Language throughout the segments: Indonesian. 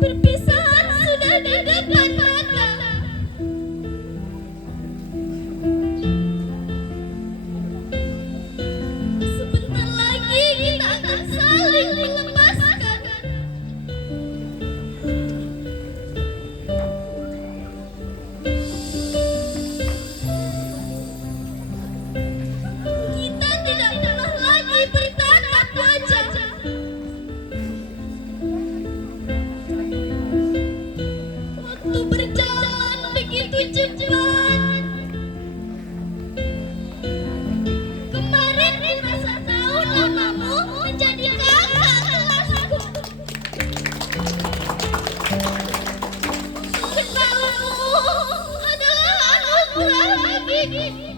Perpisahan sudah di depan mata. Sebentar lagi kita akan saling melepaskan. Kita tidak pernah lagi bertatap wajah. Waktu berjalan begitu cepat. Kemarin rasa tahu namamu menjadi kakak kelasku. Kenalmu adalah anugerah bagiku.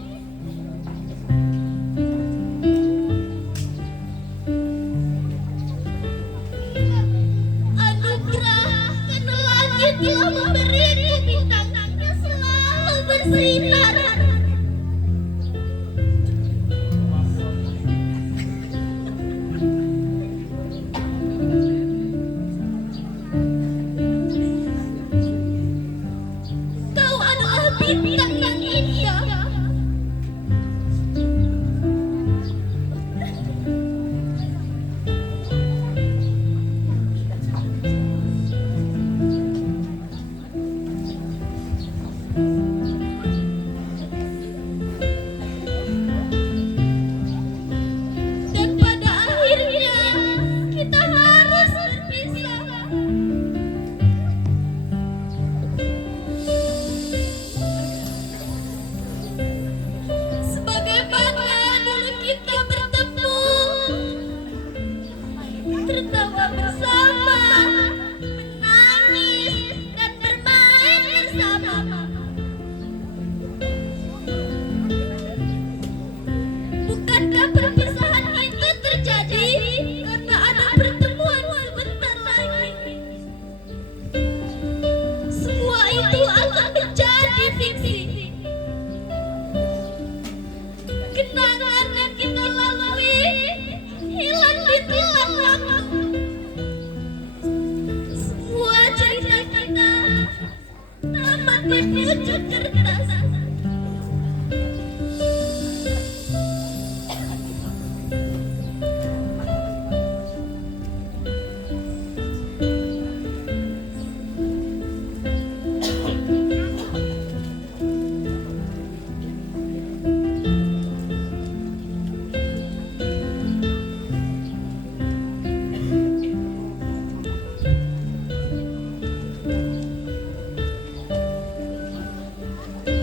Anugerah karena langit telah memberiku bintang yang selalu bersinar. Kau adalah bintang yang indah. Dan pada akhirnya kita harus berpisah. Sebagaimana dulu kita bertemu, tertawa bersama, menangis dan bermain bersama. Bukankah perpisahan itu terjadi karena ada pertemuan sebentar lagi? Semua itu akan menjadi fiksi. Kenangan yang kita lalui hilang di telan waktu. Semua cerita kita tamat di ujung kertas.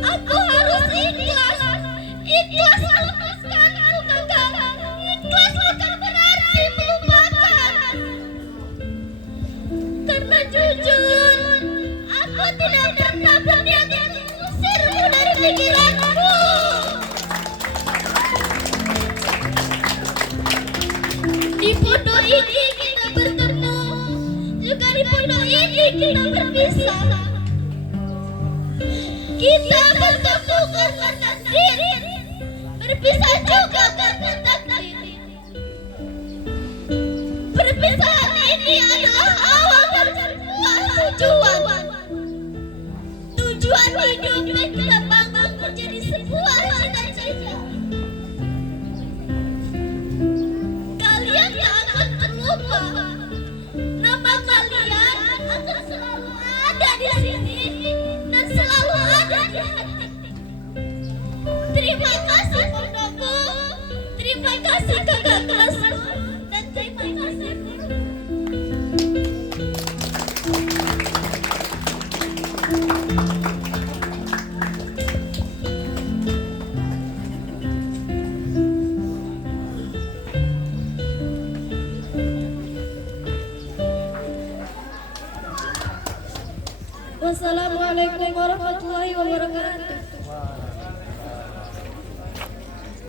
Aku harus ikhlas. Ikhlas melepaskanku, kakak. Ikhlas bukan berarti melupakan. Karena jujur, aku tidak pernah berniat untuk mengusirmu dari pikiranku. Di pondok ini kita bertemu, juga di pondok ini kita berpisah. Kita bertemu karena takdir, berpisah juga karena takdir. Perpisahan ini adalah awal dari sebuah tujuan. Tujuan hidup yang kita bangun menjadi sebuah cita-cita. Kalian tak akan terlupa. Nama kalian akan selalu ada di sini dan selalu ada di hati. Terima kasih pondokku, terima kasih kakak kelasku, dan terima kasih guru. Wassalamualaikum warahmatullahi wabarakatuh.